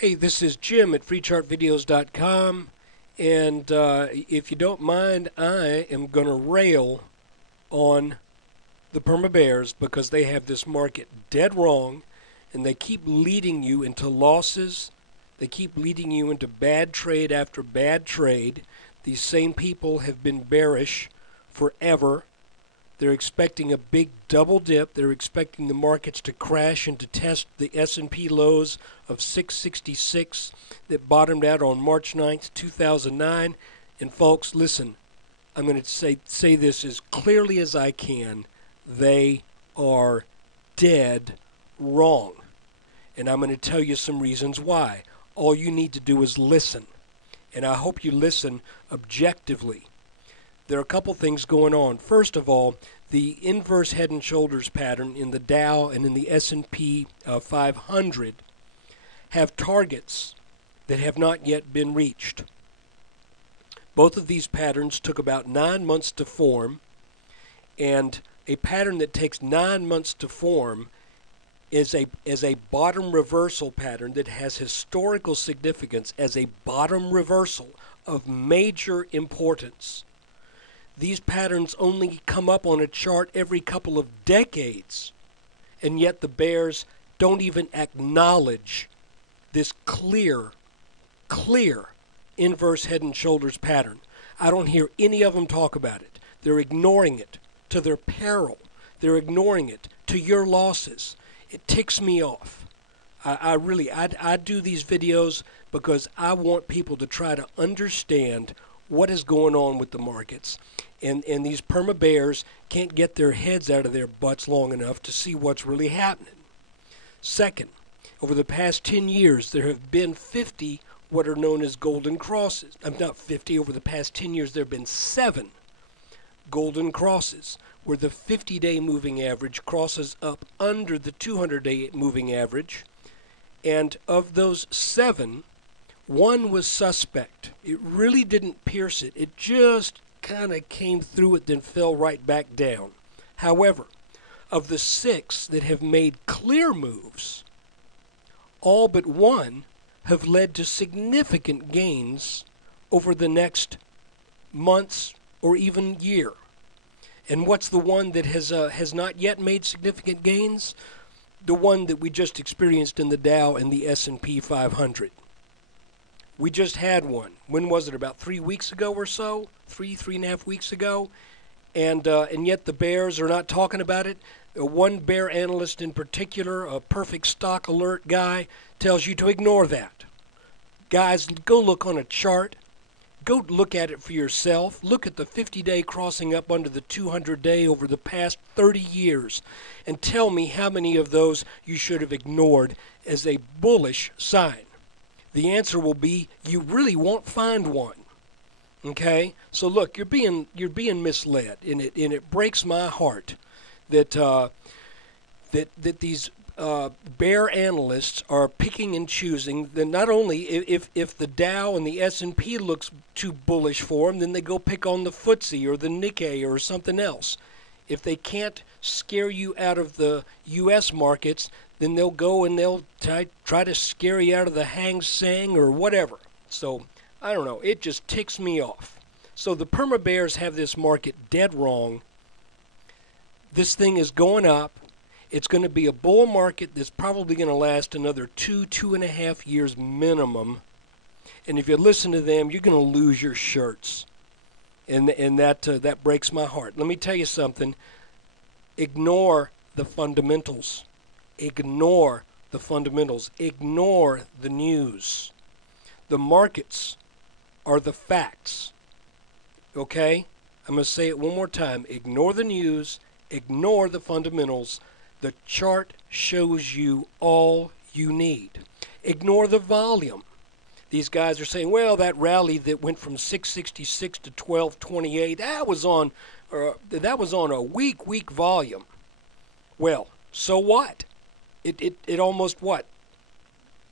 Hey, this is Jim at freechartvideos.com, and if you don't mind, I am going to rail on the Perma Bears because they have this market dead wrong, and they keep leading you into losses. They keep leading you into bad trade after bad trade. These same people have been bearish forever. They're expecting a big double dip. They're expecting the markets to crash and to test the S&P lows of 666 that bottomed out on March 9th, 2009. And folks, listen, I'm going to say this as clearly as I can. They are dead wrong. And I'm going to tell you some reasons why. All you need to do is listen. And I hope you listen objectively. There are a couple things going on. First of all, the inverse head and shoulders pattern in the Dow and in the S&P 500 have targets that have not yet been reached. Both of these patterns took about 9 months to form, and a pattern that takes 9 months to form is a bottom reversal pattern that has historical significance as a bottom reversal of major importance. These patterns only come up on a chart every couple of decades, and yet the bears don't even acknowledge this clear inverse head and shoulders pattern. I don't hear any of them talk about it. They're ignoring it to their peril. They're ignoring it to your losses. It ticks me off. I do these videos because I want people to try to understand what is going on with the markets. And these perma bears can't get their heads out of their butts long enough to see what's really happening. Second, over the past 10 years, there have been 50 what are known as golden crosses. I'm not 50. Over the past 10 years, there have been 7 golden crosses, where the 50-day moving average crosses up under the 200-day moving average. And of those 7, 1 was suspect. It really didn't pierce it. It just kind of came through it, then fell right back down. However, of the 6 that have made clear moves, all but 1 have led to significant gains over the next months or even year. And what's the one that has not yet made significant gains? The one that we just experienced in the Dow and the S&P 500. We just had one. When was it? About 3 weeks ago or so? 3.5 weeks ago? And yet the bears are not talking about it. One bear analyst in particular, a perfect stock alert guy, tells you to ignore that. Guys, go look on a chart. Go look at it for yourself. Look at the 50-day crossing up under the 200-day over the past 30 years and tell me how many of those you should have ignored as a bullish sign. The answer will be you really won't find one. Okay? So look, you're being misled, and it breaks my heart that that these bear analysts are picking and choosing. Then not only if the Dow and the S&P looks too bullish for them, then they go pick on the FTSE or the Nikkei or something else. If they can't scare you out of the U.S. markets, then they'll go and they'll try to scare you out of the Hang Seng or whatever. So I don't know. It just ticks me off. So the perma bears have this market dead wrong. This thing is going up. It's going to be a bull market that's probably going to last another 2.5 years minimum. And if you listen to them, you're going to lose your shirts. And that breaks my heart. Let me tell you something. Ignore the fundamentals. Ignore the fundamentals. Ignore the news. The markets are the facts. Okay? I'm going to say it one more time. Ignore the news. Ignore the fundamentals. The chart shows you all you need. Ignore the volume. These guys are saying, well, that rally that went from 666 to 1228, that was on a weak volume. Well, so what? It almost what?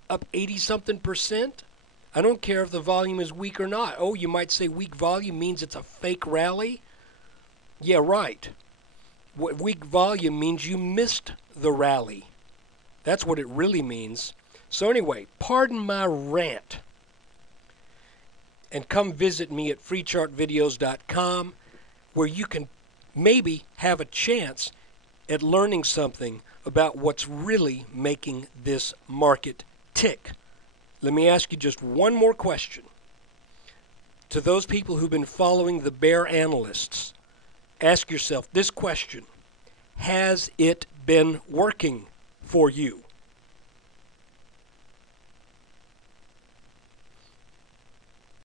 Up 80-something%? I don't care if the volume is weak or not. Oh, you might say weak volume means it's a fake rally? Yeah, right. Weak volume means you missed the rally. That's what it really means. So anyway, pardon my rant. And come visit me at freechartvideos.com, where you can maybe have a chance at learning something about what's really making this market tick. Let me ask you just one more question. To those people who've been following the bear analysts, ask yourself this question: has it been working for you?